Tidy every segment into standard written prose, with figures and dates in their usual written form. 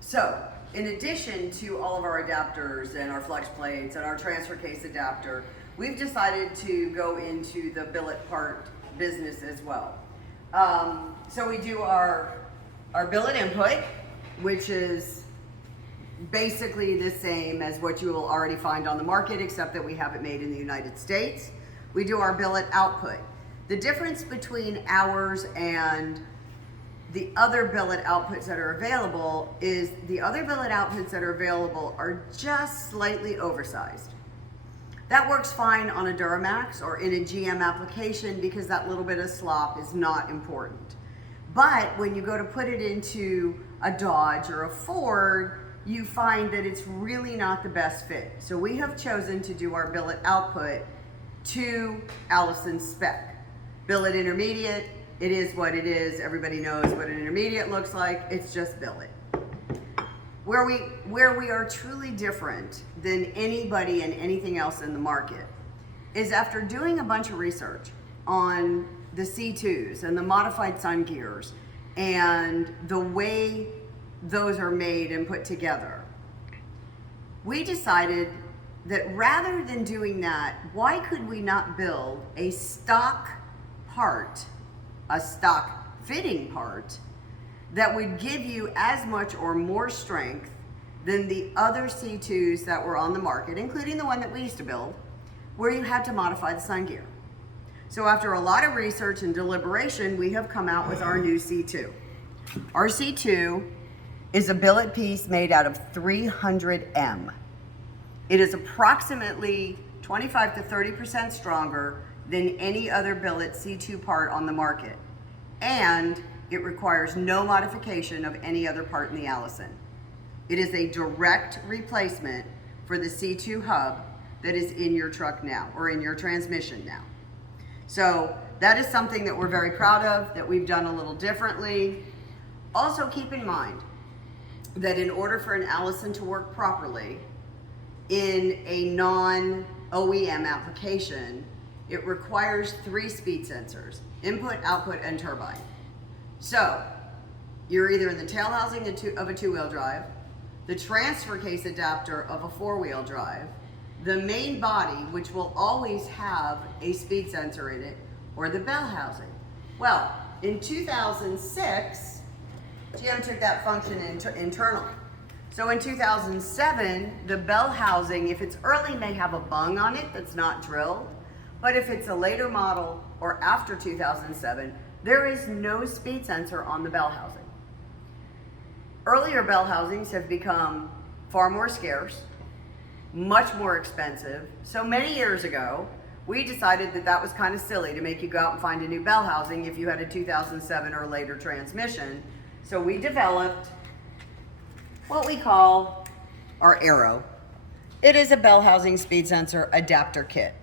So, in addition to all of our adapters and our flex plates and our transfer case adapter, we've decided to go into the billet part business as well. So we do our billet input, which is basically the same as what you will already find on the market, except that we have it made in the United States. We do our billet output. The difference between ours and the other billet outputs that are available is the other billet outputs that are available are just slightly oversized. That works fine on a Duramax or in a GM application because that little bit of slop is not important. But when you go to put it into a Dodge or a Ford, you find that it's really not the best fit. So we have chosen to do our billet output to Allison spec. Billet intermediate, it is what it is. Everybody knows what an intermediate looks like. It's just billet. Where we are truly different than anybody and anything else in the market is after doing a bunch of research on the C2s and the modified sun gears and the way those are made and put together, we decided that rather than doing that, why could we not build a stock part, a stock fitting part, that would give you as much or more strength than the other C2s that were on the market, including the one that we used to build, where you had to modify the sun gear. So after a lot of research and deliberation, we have come out with our new C2. Our C2 is a billet piece made out of 300M. It is approximately 25 to 30% stronger than any other billet C2 part on the market. And it requires no modification of any other part in the Allison. It is a direct replacement for the C2 hub that is in your truck now, or in your transmission now. So that is something that we're very proud of, that we've done a little differently. Also keep in mind that in order for an Allison to work properly in a non-OEM application, it requires 3 speed sensors: input, output, and turbine. So you're either in the tail housing of a 2-wheel drive, the transfer case adapter of a 4-wheel drive, the main body, which will always have a speed sensor in it, or the bell housing. Well, in 2006, GM took that function internal. So in 2007, the bell housing, if it's early, may have a bung on it that's not drilled, but if it's a later model or after 2007, there is no speed sensor on the bell housing. Earlier bell housings have become far more scarce, much more expensive. So many years ago, we decided that that was kind of silly to make you go out and find a new bell housing if you had a 2007 or later transmission. So we developed what we call our Arrow. It is a bell housing speed sensor adapter kit.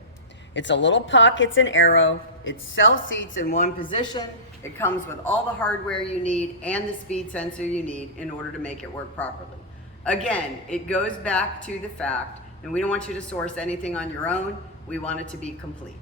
It's a little puck, it's an Arrow. It sells seats in one position. It comes with all the hardware you need and the speed sensor you need in order to make it work properly. Again, it goes back to the fact that we don't want you to source anything on your own. We want it to be complete.